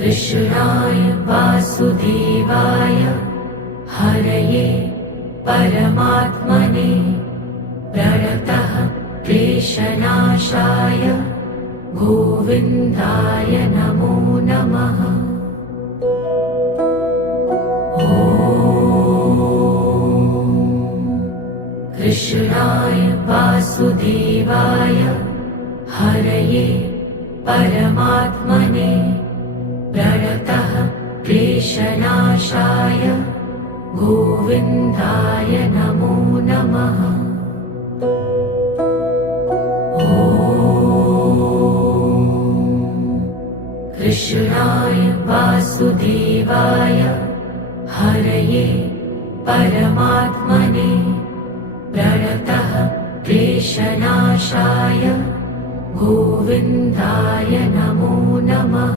कृष्णाय वासुदेवाय हरये परमात्मने प्रणतः क्लेशनाशाय गोविन्दाय नमो नमः। कृष्णाय वासुदेवाय हरये परमात्मने प्रणतः क्लेशनाशाय गोविन्दाय नमो नमः। कृष्णाय वासुदेवाय हरये परमात्मने प्रणतः क्लेशनाशाय गोविन्दाय नमो नमः।